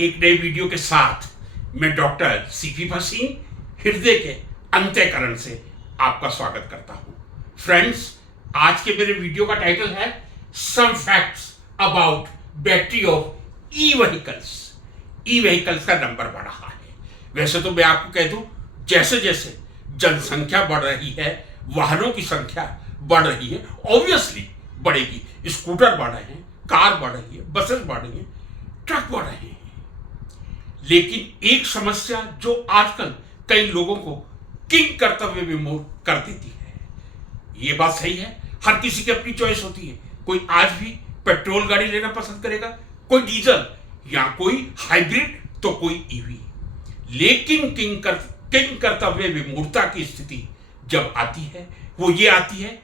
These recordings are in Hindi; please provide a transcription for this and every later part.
एक नई वीडियो के साथ मैं डॉक्टर सीपी भसीन हृदय के अंतःकरण से आपका स्वागत करता हूं। फ्रेंड्स, आज के मेरे वीडियो का टाइटल है some facts about battery of e vehicles. E vehicles का नंबर बढ़ रहा है। वैसे तो मैं आपको कह दूं, जैसे जैसे जनसंख्या बढ़ रही है, वाहनों की संख्या बढ़ रही है, ऑब्वियसली बढ़ेगी। स्कूटर बढ़ रहे हैं, कार बढ़ रही है, बसेस बढ़ रही हैं, ट्रक बढ़ रहे हैं। लेकिन एक समस्या जो आजकल कई लोगों को किंग कर्तव्य विमोह कर देती है। ये बात सही है, हर किसी की अपनी चॉइस होती है। कोई आज भी पेट्रोल गाड़ी लेना पसंद करेगा, कोई डीजल, या कोई हाइब्रिड, तो कोई ईवी। लेकिन किंग कर्तव्य विमूढ़ता की स्थिति जब आती है, वो ये आती है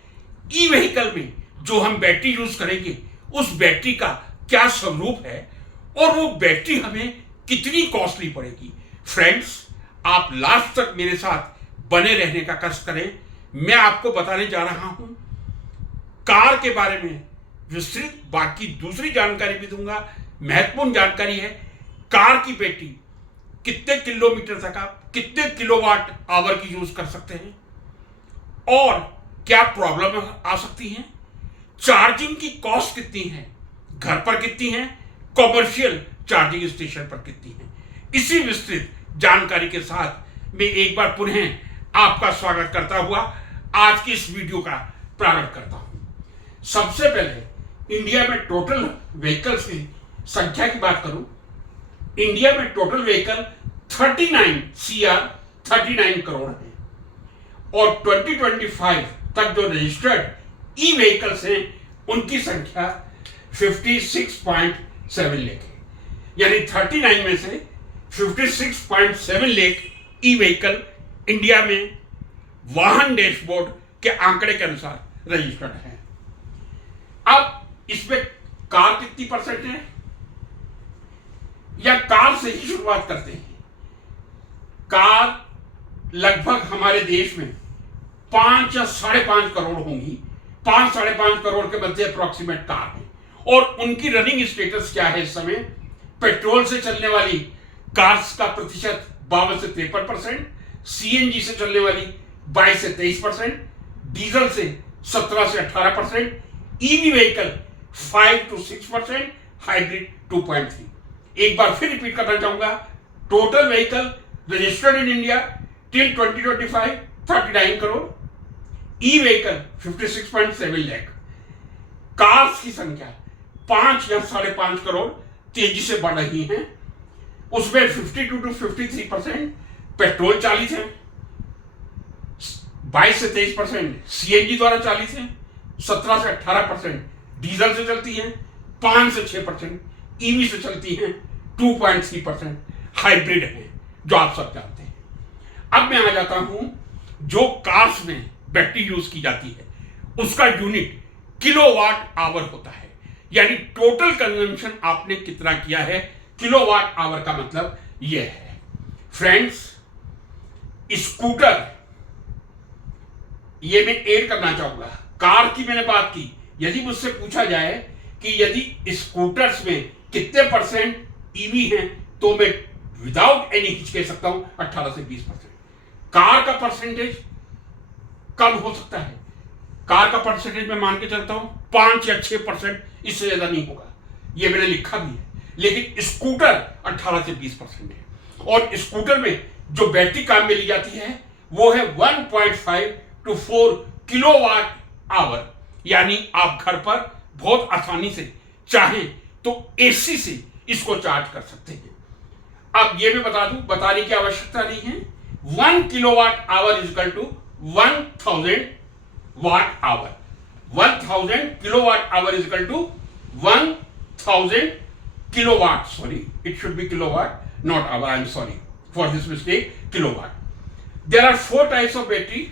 ई व्हीकल में जो हम बैटरी यूज करेंगे, उस बैटरी का क्या स्वरूप है और वो बैटरी हमें कितनी कॉस्टली पड़ेगी। फ्रेंड्स, आप लास्ट तक मेरे साथ बने रहने का कष्ट करें। मैं आपको बताने जा रहा हूं कार के बारे में विस्तृत, बाकी दूसरी जानकारी भी दूंगा। महत्वपूर्ण जानकारी है कार की बैटरी कितने किलोमीटर तक आप कितने किलोवाट आवर की यूज कर सकते हैं और क्या प्रॉब्लम आ सकती है, चार्जिंग की कॉस्ट कितनी है, घर पर कितनी है, कॉमर्शियल चार्जिंग स्टेशन पर कितनी है। इसी विस्तृत जानकारी के साथ मैं एक बार पुनः आपका स्वागत करता हुआ आज की इस वीडियो का प्रारंभ करता हूं। सबसे पहले इंडिया में टोटल व्हीकल्स की संख्या की बात करूं, इंडिया में टोटल व्हीकल 39 करोड़ है और 2025 तक जो रजिस्टर्ड ई व्हीकल्स हैं उनकी संख्या 56.7 लाख है। यानी 39 में से 56.7 लाख ई व्हीकल इंडिया में वाहन डैशबोर्ड के आंकड़े के अनुसार रजिस्टर्ड है। अब इसमें कार कितनी परसेंट है, या कार से ही शुरुआत करते हैं। कार लगभग हमारे देश में 5 या 5.5 करोड़ होंगी। 5-5.5 करोड़ के मध्य अप्रोक्सीमेट कार है और उनकी रनिंग स्टेटस क्या है इस समय। पेट्रोल से चलने वाली कार्स का प्रतिशत 52 से 53%, सीएनजी से चलने वाली 22 से 23%, डीजल से 17 से 18%, ईवी व्हीकल 5 to 6%, हाइब्रिड 2.3। एक बार फिर रिपीट करना चाहूंगा, total vehicle registered in India till 2025 39 crore, e vehicle 56.7 lakh, cars की संख्या 5 या 5.5 करोड़ तेजी से बढ़ रही हैं। उसमें 52 to 53% पेट्रोल 40 है, 22 से 23% सीएनजी द्वारा 40 है, 17 से 18% डीजल से चलती है, 5 से 6% ईवी से चलती है, 2.3% हाइब्रिड है, जो आप सब जानते हैं। अब मैं आ जाता हूं जो कार्स में बैटरी यूज की जाती है उसका यूनिट किलोवाट आवर होता है। यानी टोटल कंजम्पशन आपने कितना किया है, किलोवाट आवर का मतलब यह है। फ्रेंड्स, स्कूटर, ये मैं ऐड करना चाहूंगा। कार की मैंने बात की, यदि मुझसे पूछा जाए कि यदि स्कूटर्स में कितने परसेंट ईवी हैं, तो मैं विदाउट एनी हिच कह सकता हूं 18 से 20%। कार का परसेंटेज कम हो सकता है, कार का परसेंटेज मैं मान के चलता हूं 5 या 6%, इससे ज्यादा नहीं होगा। ये मैंने लिखा भी है। लेकिन स्कूटर 18 से 20% है और स्कूटर में जो बैटरी काम में ली जाती है वो है 1.5 to 4 किलोवाट आवर। यानी आप घर पर बहुत आसानी से चाहें तो एसी से इसको चार्ज कर सकते हैं। अब ये मैं बता दूं, बताने की आवश्यकता नहीं है। 1 kilowatt hour is equal to 1000 watt hour. 1000 kilowatt hour is equal to 1000 kilowatt. Sorry, it should be kilowatt, not hour. I am sorry for this mistake. Kilowatt. There are 4 types of battery.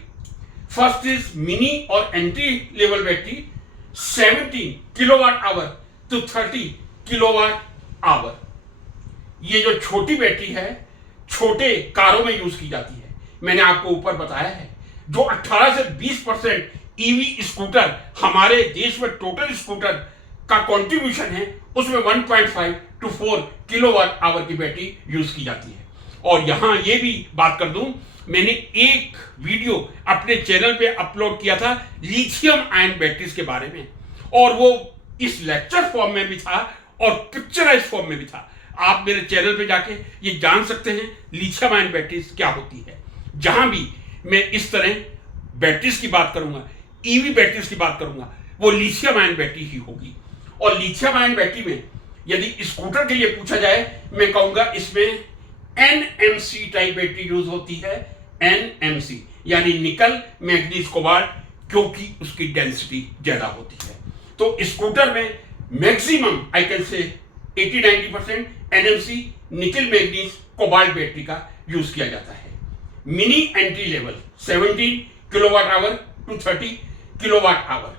First is mini or entry level battery, 17 kilowatt hour to 30 kilowatt hour. ये जो छोटी बैटरी है, छोटे कारों में यूज की जाती है। मैंने आपको ऊपर बताया है जो 18 से 20% ईवी स्कूटर हमारे देश में टोटल स्कूटर का कंट्रीब्यूशन है, उसमें 1.5 to 4 किलोवाट आवर की बैटरी यूज की जाती है। और यहां ये भी बात कर दूं, मैंने एक वीडियो अपने चैनल पे अपलोड किया था लिथियम आयन बैटरीज के बारे में, और वो इस लेक्चर फॉर्म में भी था और पिक्चराइज फॉर्म में भी था। आप मेरे चैनल पे जाके ये जान सकते हैं लिथियम आयन बैटरीज क्या होती है। जहां भी मैं इस तरह बैटरीज की बात करूंगा, ईवी बैटरीज की बात करूंगा, वो लिथियम आयन बैटरी ही होगी। और लिथियम आयन बैटरी में यदि स्कूटर के लिए पूछा जाए, मैं कहूंगा इसमें एनएमसी टाइप बैटरी यूज होती है। एनएमसी यानी निकल मैग्नीज कोबाल्ट, क्योंकि उसकी डेंसिटी ज्यादा होती है। तो स्कूटर में maximum I can say 80-90% NMC nickel manganese cobalt battery का यूज किया जाता है। Mini entry level 17 kilowatt hour to 30 kilowatt hour,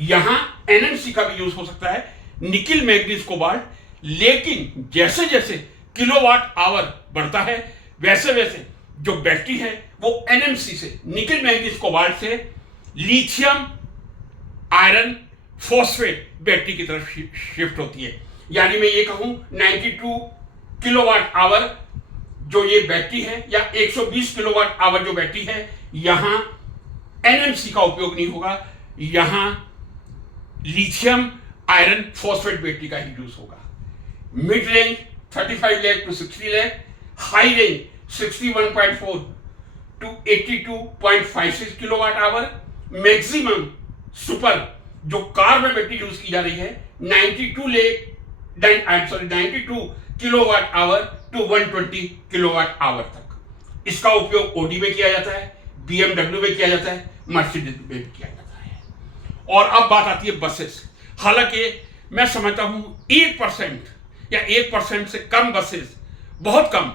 यहां एनएमसी का भी यूज हो सकता है, निकल मैग्नीज कोबाल्ट। लेकिन जैसे जैसे किलोवाट आवर बढ़ता है, वैसे वैसे जो बैटरी है वो एनएमसी से, निकल मैग्नीज कोबाल्ट से लिथियम आयरन फॉस्फेट बैटरी की तरफ शिफ्ट होती है। यानी मैं ये कहूं 92 किलोवाट आवर जो ये बैटरी है, या 120 किलोवाट आवर जो बैटरी है, यहां एनएमसी का उपयोग नहीं होगा, यहां लिथियम आयरन फॉस्फेट बैटरी का ही यूज होगा। Mid range 35 lakh to 60 lakh, high range 61.4 to 82.56 kilowatt hour, maximum super जो कार में बैटरी यूज की जा रही है 92 kilowatt hour to 120 kilowatt hour तक। इसका उपयोग ओडी में किया जाता है, बीएमडब्ल्यू में किया जाता है, मर्सिडीज में भी किया जाता है। और अब बात आती है बसेस। हालांकि मैं समझता हूं 1% या 1% से कम बसेस, बहुत कम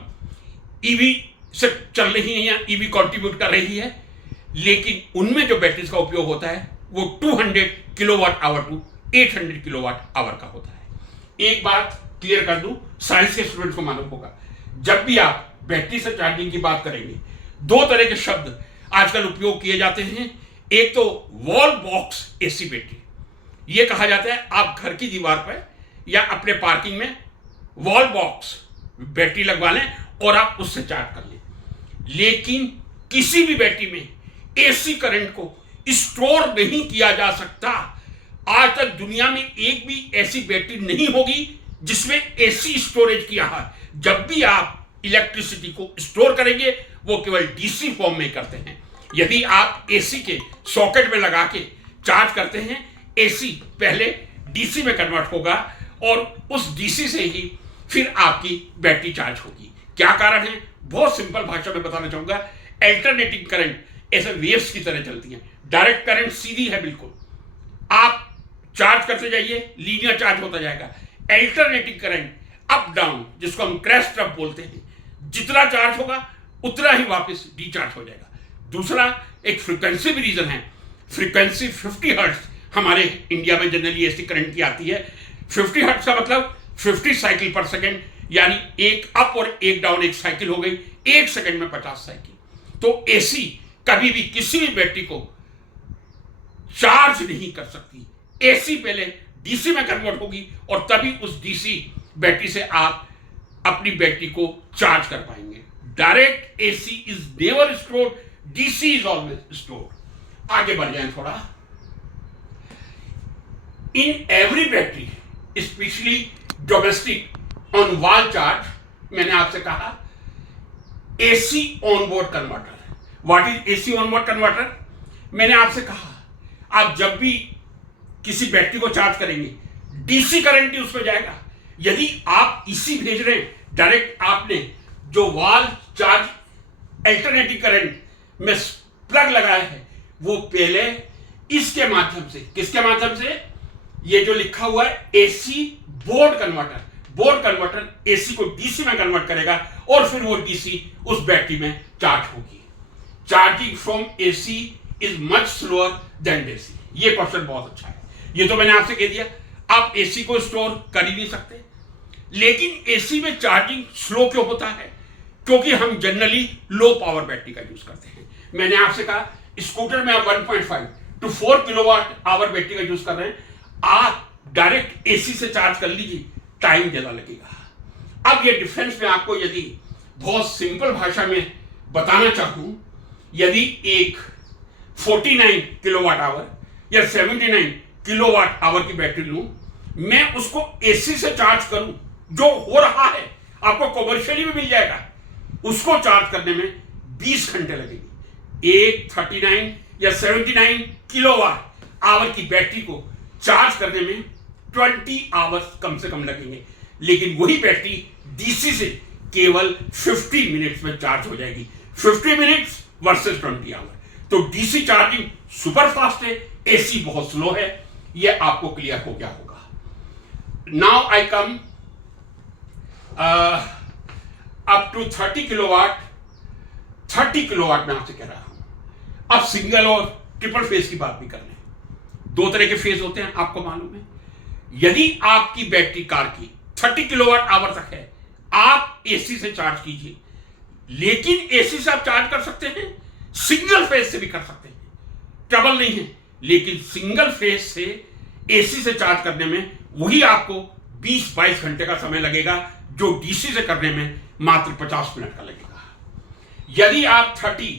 ईवी से चल रही है या ईवी कंट्रीब्यूट कर रही है, लेकिन उनमें जो बैटरीज का उपयोग होता है वो 200 kilowatt hour to 800 kilowatt hour का होता है। एक बात क्लियर कर दूं, साइंस के स्टूडेंट्स को मालूम होगा, जब भी आप बैटरी से चार्जिंग की बात करेंगे, दो तरह के शब्द आजकल उपयोग किए जाते हैं। एक तो वॉल बॉक्स एसी बैटरी, यह कहा जाता है आप घर की दीवार पर या अपने पार्किंग में वॉल बॉक्स बैटरी लगवा लें और आप उससे चार्ज कर लें। लेकिन किसी भी बैटरी में एसी करंट को स्टोर नहीं किया जा सकता। आज तक दुनिया में एक भी ऐसी बैटरी नहीं होगी जिसमें एसी स्टोरेज किया है। जब भी आप इलेक्ट्रिसिटी को स्टोर करेंगे वो केवल डीसी फॉर्म में करते हैं। यदि आप एसी के सॉकेट में लगा के चार्ज करते हैं, एसी पहले डीसी में कन्वर्ट होगा और उस डीसी से ही फिर आपकी बैटरी चार्ज होगी। क्या कारण है? बहुत सिंपल भाषा में बताना चाहूंगा। अल्टरनेटिंग करंट ऐसे वेव्स की तरह चलती हैं। डायरेक्ट करंट सीधी है बिल्कुल, आप चार्ज करते जाइए, लीनियर चार्ज होता जाएगा। अल्टरनेटिंग करंट अप डाउन, जिसको हम क्रेस्ट अप बोलते हैं, जितना चार्ज होगा उतना ही वापस डिचार्ज हो जाएगा। दूसरा एक फ्रीक्वेंसी भी रीजन है। फ्रीक्वेंसी 50 हर्ट्ज हमारे इंडिया में जनरली ऐसी करंट की आती है। 50 हर्ट्ज का मतलब 50 साइकिल पर सेकेंड, यानी एक अप और एक डाउन एक साइकिल हो गई, एक सेकेंड में 50 साइकिल। तो एसी कभी भी किसी भी बैटरी को चार्ज नहीं कर सकती। एसी पहले डीसी में कन्वर्ट होगी और तभी उस डीसी बैटरी से आप अपनी बैटरी को चार्ज कर पाएंगे। Direct AC is never stored, DC is always stored. आगे बढ़ जाएं थोड़ा। In every battery, specially domestic on wall charge, मैंने आपसे कहा AC onboard converter. What is AC onboard converter? मैंने आपसे कहा आप जब भी किसी बैटरी को चार्ज करेंगे डीसी करंट ही उसमें जाएगा। यदि आप इसी भेज रहे हैं, डायरेक्ट आपने जो वॉल चार्ज अल्टरनेटिव करंट में प्लग लगाया है वो पहले इसके माध्यम से, किसके माध्यम से? ये जो लिखा हुआ है SC board converter. Board converter AC को डीसी में कन्वर्ट करेगा और फिर वो डीसी उस बैटरी में चार्ज होगी। Charging from AC is much slower then DC. ये क्वेश्चन बहुत अच्छा है। ये तो मैंने आपसे कह दिया, आप एसी को स्टोर कर ही नहीं सकते। लेकिन एसी में चार्जिंग स्लो क्यों होता है? क्योंकि हम जनरली लो पावर बैटरी का यूज करते हैं। मैंने आपसे कहा स्कूटर में आप 1.5 to 4 किलोवाट आवर बैटरी का यूज कर रहे हैं। आप डायरेक्ट एसी से चार्ज कर लीजिए, टाइम ज़्यादा लगेगा। अब ये डिफरेंस में आपको यदि बहुत सिंपल भाषा में बताना चाहूँ, यदि एक 49 किलोवाट आवर या 79 किलोवाट आवर की बैटरी लूँ, मैं उसको एसी से चार्ज करूँ, जो हो रहा है आपको कमर्शियली भी मिल जाएगा, उसको चार्ज करने में 20 घंटे लगेंगे। एक 39 या 79 किलोवाट आवर की बैटरी को चार्ज करने में 20 आवर्स कम से कम लगेंगे, लेकिन वही बैटरी डीसी से केवल 50 मिनट्स में चार्ज हो जाएगी। 50 मिनट्स वर्सेस 20 आवर। तो डीसी चार्जिंग सुपर फास्ट है, एसी बहुत स्लो है। यह आपको क्लियर हो गया होगा। Now I come up to 30 kilowatt. 30 kilowatt में आपसे कह रहा हूं। अब सिंगल और ट्रिपल फेज की बात भी कर लें। दो तरह के फेज होते हैं, आपको मालूम है। यदि आपकी बैटरी कार की 30 किलोवाट आवर तक है, आप एसी से चार्ज कीजिए, लेकिन एसी से आप चार्ज कर सकते हैं, सिंगल फेज से भी कर सकते हैं, ट्रबल नहीं है। लेकिन सिंगल फेज से एसी से चार्ज करने में वही आपको 20-22 घंटे का समय लगेगा, जो डीसी से करने में मात्र 50 मिनट का लगेगा। यदि आप 30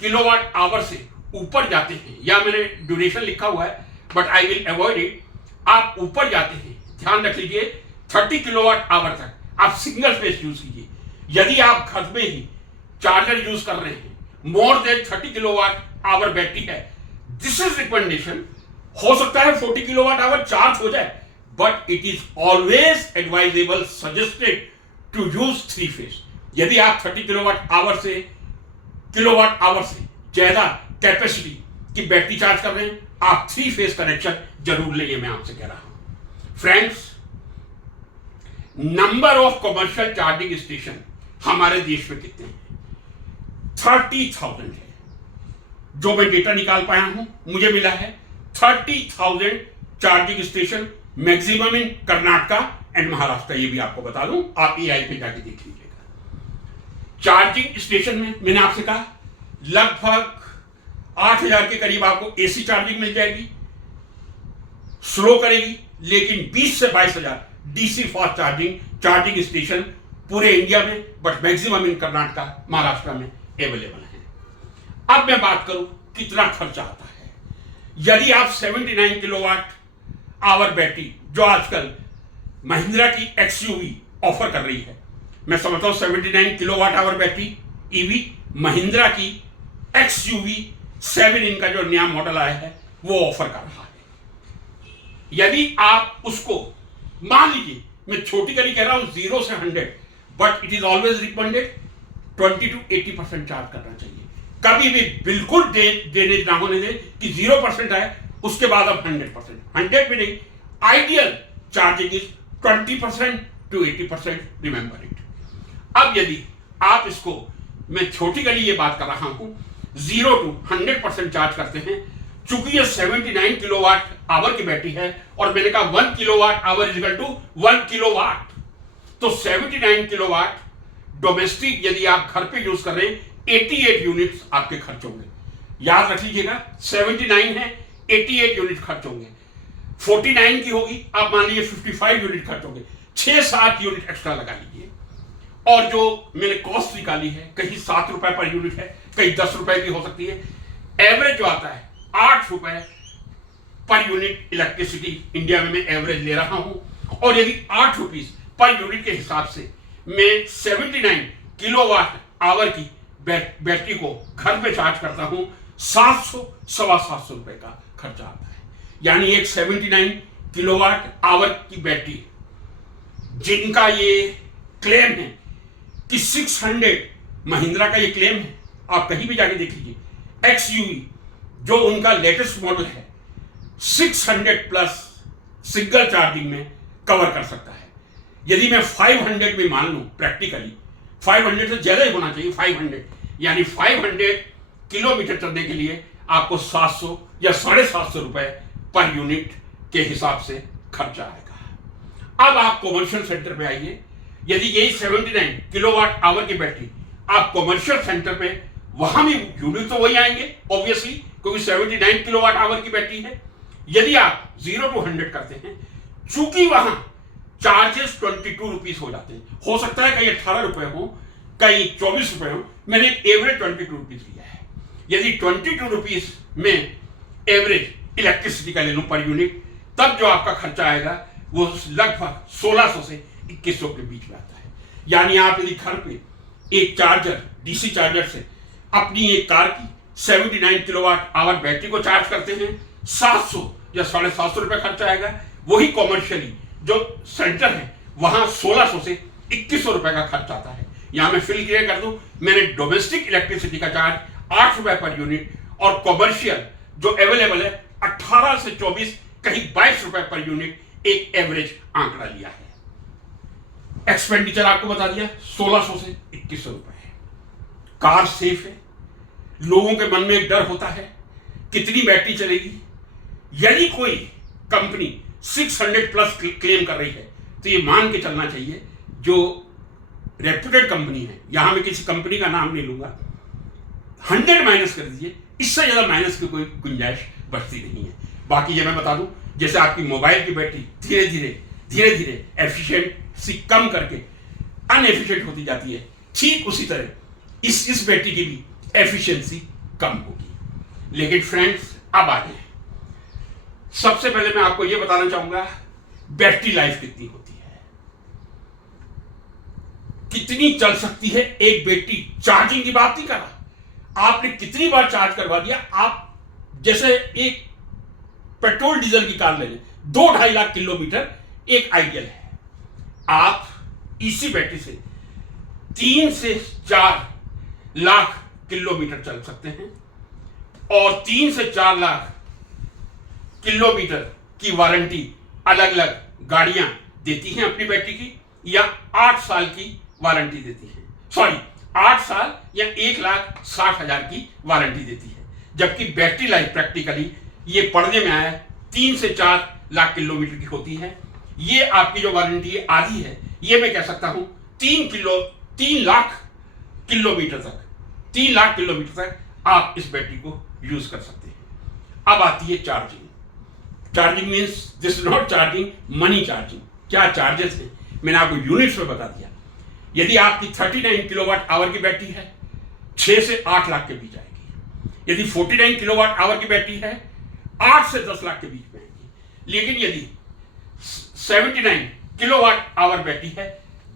किलोवाट आवर से ऊपर जाते हैं, या मैंने ड्यूरेशन लिखा हुआ है but I will avoid it, आप ऊपर जाते हैं, ध्यान रख लीजिए 30 किलोवाट आवर तक आप सिंगल फेज यूज कीजिए। यदि आप घर में ही चार्जर यूज कर रहे हैं, more than 30 kilowatt hour battery है, दिस इज रिकमेंडेशन। हो सकता है 40 किलोवाट आवर चार्ज हो जाए, but it is always advisable suggested to use 3 phase. यदि आप 30 किलोवाट आवर से ज्यादा कैपेसिटी की बैटरी चार्ज कर रहे हैं, आप 3 फेज कनेक्शन जरूर लेंगे, मैं आपसे कह रहा हूं। Friends, number of commercial charging station हमारे देश में कितने हैं? 30,000 है। जो मैं डेटा निकाल पाया हूं, मुझे मिला है 30,000 charging station, maximum in Karnataka and Maharashtra. ये भी आपको बता दूं, आप एआई पे जाके देख लीजिएगा। चार्जिंग स्टेशन में मैंने आपसे कहा लगभग 8,000 के करीब आपको एसी चार्जिंग मिल जाएगी, स्लो करेगी, लेकिन 20 से 22,000 डीसी फास्ट चार्जिंग स्टेशन पूरे इंडिया में, but maximum in Karnataka Maharashtra में अवेलेबल है। अब मैं बात करूं कितना खर्चा आता है। यदि आप 79 किलोवाट आवर बैटरी, जो आजकल महिंद्रा की एक्सयूवी ऑफर कर रही है, मैं समझता हूं 79 kilowatt hour battery EV Mahindra की एक्सयूवी 7 इन का जो नया मॉडल आया है वो ऑफर कर रहा है। यदि आप उसको, मान लीजिए मैं छोटी गली कह रहा हूं 0 से 100, but it is always recommended 20 to 80% charge करना चाहिए। कभी भी बिल्कुल देने ना होने दें कि 0% आए, उसके बाद अब 100%, 100 भी नहीं, ideal charging is 20% to 80%, remember it. अब यदि आप इसको, मैं छोटी गली ये बात कर रहा हूं, 0 to 100% चार्ज करते हैं, चूंकि ये 79 किलोवाट आवर की बैटरी है और मैंने कहा 1 kilowatt hour is equal to 1 kilowatt, तो 79 किलोवाट डोमेस्टिक यदि आप घर पे यूज कर रहे हैं, 88 यूनिट्स आपके खर्च होंगे। याद रख लीजिएगा, 79 है, 88 यूनिट खर्च होंगे। 49 की होगी, आप मान लीजिए 55 यूनिट खर्च होंगे, 6-7 यूनिट एक्स्ट्रा लगा लीजिए। और जो मैंने कॉस्ट निकाली है, कहीं 7 रुपए पर यूनिट है, कहीं 10 रुपए भी हो सकती है, एवरेज जो आता है 8 रुपए पर यूनिट इलेक्ट्रिसिटी इंडिया में मैं एवरेज ले रहा हूं। और यदि 8 रुपीज पर यूनिट के हिसाब से मैं 79 किलोवाट आवर की बैटरी को घर पे चार्ज करता हूं, 700-750 रुपए का खर्चा आता है। यानी एक 79 किलोवाट आवर की बैटरी, जिनका ये क्लेम है कि 600, महिंद्रा का ये क्लेम है, आप कहीं भी जाके देख लीजिए, एक्सयूवी जो उनका लेटेस्ट मॉडल है 600 प्लस सिंगल चार्जिंग में कवर कर सकता है। यदि मैं 500 भी मान लूं, प्रैक्टिकली 500 से ज्यादा ही होना चाहिए, 500 यानी 500 किलोमीटर चलने के लिए आपको 700 या 750 रुपए पर यूनिट के हिसाब से खर्चा आएगा। अब आप कॉमर्शियल सेंटर पे आइए, यदि यही 79 किलोवाट आवर की बैटरी आप कॉमर्शियल सेंटर पे, वहां भी यूनिट तो वही आएंगे ऑब्वियसली, क्योंकि 79 किलोवाट आवर की बैटरी है। यदि आप 0 to 100 करते हैं, चूंकि वहां चार्जेस 22 रुपीज हो जाते हैं, हो सकता है कहीं 18 रुपए हो, कहीं 24 रुपए हो, मैंने एवरेज 22 रुपीज लिया है। यदि 22 रुपीज में एवरेज इलेक्ट्रिसिटी का ले लूं पर यूनिट, तब जो आपका खर्चा आएगा वो लगभग 1600 से 2100 के बीच में आता है। यानी आप यदि घर पे एक चार्जर, डीसी चार्जर से अपनी एक कार की 79 किलोवाट आवर बैटरी को चार्ज करते हैं, 700 या 750 रुपए खर्चा आएगा। वही कॉमर्शियली जो सेंटर है वहां 1600 से 2100 रुपए का खर्च आता है। यहां मैं फिल क्लियर कर दूं, मैंने डोमेस्टिक इलेक्ट्रिसिटी का चार्ज 8 रुपए पर यूनिट और कॉमर्शियल जो अवेलेबल है 18 से 24, कहीं 22 रुपए पर यूनिट एक एवरेज आंकड़ा लिया है। एक्सपेंडिचर आपको बता दिया 1600 से 2100 रुपए है। कार सेफ है। लोगों के मन में एक डर होता है कितनी बैटरी चलेगी। यदि कोई कंपनी 600 प्लस क्लेम कर रही है तो ये मान के चलना चाहिए जो रेप्यूटेड कंपनी है, यहां मैं किसी कंपनी का नाम नहीं लूंगा, 100 माइनस कर दीजिए, इससे ज्यादा माइनस की कोई गुंजाइश बचती नहीं है। बाकी ये मैं बता दूं, जैसे आपकी मोबाइल की बैटरी धीरे धीरे एफिशिएंसी कम करके अनएफिशिएंट होती जाती है, ठीक उसी तरह इस बैटरी की भी एफिशिएंसी कम होगी। लेकिन फ्रेंड्स अब आगे सबसे पहले मैं आपको यह बताना चाहूंगा बैटरी लाइफ कितनी होती है, कितनी चल सकती है एक बैटरी। चार्जिंग की बात नहीं कर रहा, आपने कितनी बार चार्ज करवा दिया। आप जैसे एक पेट्रोल डीजल की कार ले लें, 2-2.5 लाख किलोमीटर एक आइडियल है। आप इसी बैटरी से 3 से 4 लाख किलोमीटर चल सकते हैं और 3 से 4 लाख किलोमीटर की वारंटी अलग अलग गाड़ियां देती हैं अपनी बैटरी की, या 8 साल की वारंटी देती हैं, 8 साल या 1,60,000 की वारंटी देती है। जबकि बैटरी लाइफ प्रैक्टिकली ये पढ़ने में आया 3 से 4 लाख किलोमीटर की होती है। ये आपकी जो वारंटी है आधी है, ये मैं कह सकता हूं 3 लाख किलोमीटर तक आप इस बैटरी को यूज कर सकते हैं। अब आती है charging means this is not charging money charging. क्या चार्जेस है मैंने आपको यूनिट्स में बता दिया। यदि आपकी 39 किलोवाट आवर की बैटरी है 6 से 8 लाख के बीच आएगी। यदि 49 किलोवाट आवर की बैटरी है 8 से 10 लाख के बीच में आएगी। लेकिन यदि 79 किलोवाट आवर बैटरी है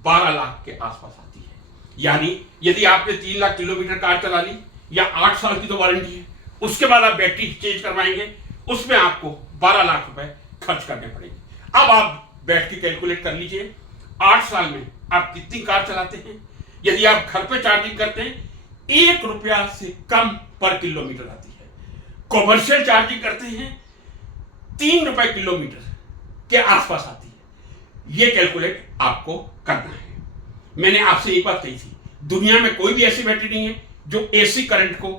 12 लाख के आसपास आती है। यानी यदि आपने 3 लाख किलोमीटर कार चला ली या 8 साल की तो वारंटी है, उसके बाद आप बैटरी चेंज करवाएंगे, उसमें आपको 12 लाख रुपए खर्च करने पड़ेंगे। अब आप बैटरी कैलकुलेट कर लीजिए 8 साल में आप कितनी कार चलाते हैं। यदि आप घर पे चार्जिंग करते हैं 1 रुपया से कम पर किलोमीटर आती है। कॉमर्शियल चार्जिंग करते हैं 3 रुपए किलोमीटर के आसपास आती है। यह कैलकुलेट आपको करना है। मैंने आपसे एक बात कही थी, दुनिया में कोई भी ऐसी बैटरी नहीं है जो एसी करंट को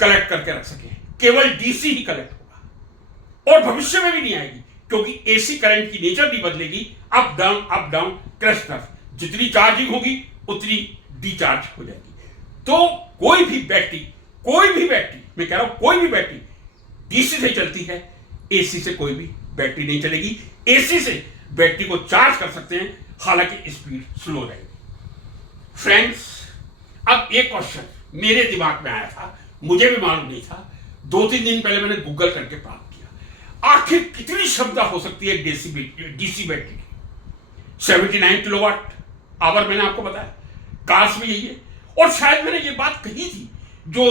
कलेक्ट करके रख सके, केवल डीसी ही कलेक्ट होगा और भविष्य में भी नहीं आएगी, क्योंकि एसी करंट की नेचर नहीं बदलेगी। अप डाउन क्रैश टफ, जितनी चार्जिंग होगी उतनी डिचार्ज हो जाएगी। तो कोई भी बैटरी मैं कह रहा हूं कोई भी बैटरी डीसी से चलती है, एसी से कोई भी बैटरी नहीं चलेगी। एसी से बैटरी को चार्ज कर सकते हैं, हालांकि स्पीड स्लो रहेगी। फ्रेंड्स, अब एक क्वेश्चन मेरे दिमाग में आया था, मुझे भी मालूम नहीं था, 2-3 दिन पहले मैंने गूगल करके प्राप्त किया। आखिर कितनी क्षमता हो सकती है डीसी बैटरी की। 79 किलोवाट आवर मैंने आपको बताया, कार्स में यही है। और शायद मैंने ये बात कही थी, जो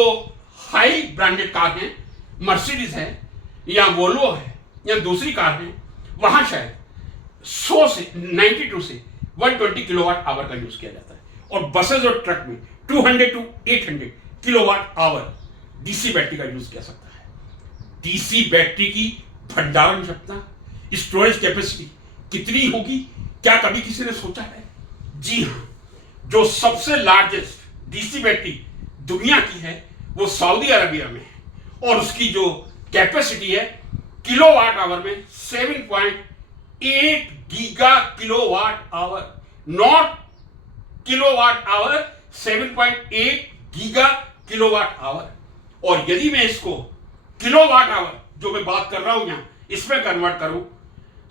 हाई ब्रांडेड कार है, मर्सिडीज है या वोल्वो है या दूसरी कार है, वहां शायद 100 से 92 से 120 किलोवाट आवर का यूज किया जाता है। और बसेस और ट्रक में 200 to 800 kilowatt our DC battery का यूज किया सकता है। डीसी बैटरी की भंडारण क्षमता, स्टोरेज कैपेसिटी कितनी होगी, क्या कभी किसी ने सोचा है? जी हां, जो सबसे लार्जेस्ट डीसी बैटरी दुनिया की है वो सऊदी अरबिया में है और उसकी जो कैपेसिटी है किलोवाट आवर में 7.8 giga kilowatt hour, not kilowatt hour, 7.8 giga kilowatt hour. और यदि मैं इसको किलोवाट आवर जो मैं बात कर रहा हूं यहां इसमें कन्वर्ट करूं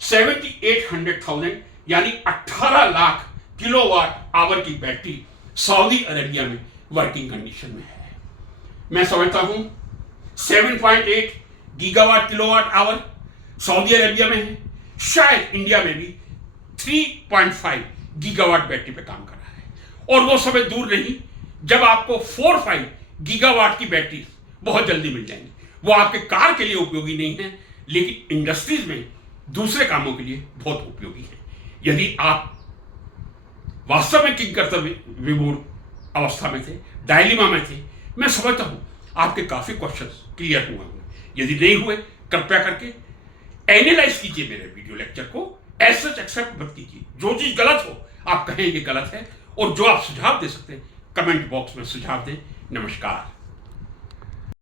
7800,000 यानी 18 लाख किलोवाट आवर की बैटरी सऊदी अरेबिया में वर्किंग कंडीशन में है। मैं समझता हूं 7.8 gigawatt kilowatt hour Saudi Arabia में है, शायद इंडिया में भी 3.5 गीगावाट बैटरी पे काम कर रहा है। और वो समय दूर नहीं जब आपको 4-5 गीगावाट की बैटरी बहुत जल्दी मिल जाएंगी। वो आपके कार के लिए उपयोगी नहीं है, लेकिन इंडस्ट्रीज में दूसरे कामों के लिए बहुत उपयोगी है। यदि आप वास्तव में किंग कर्तव्य विमूढ़ अवस्था में थे, डायलिमा में थे, मैं समझता हूं आपके काफी क्वेश्चंस क्लियर हुए होंगे। यदि नहीं हुए, कृपया करके एनालाइज कीजिए मेरे वीडियो लेक्चर को, एज सच एक्सेप्ट मत कीजिए। जो चीज गलत हो आप कहें ये गलत है, और जो आप सुझाव दे सकते हैं कमेंट बॉक्स में सुझाव दें। नमस्कार।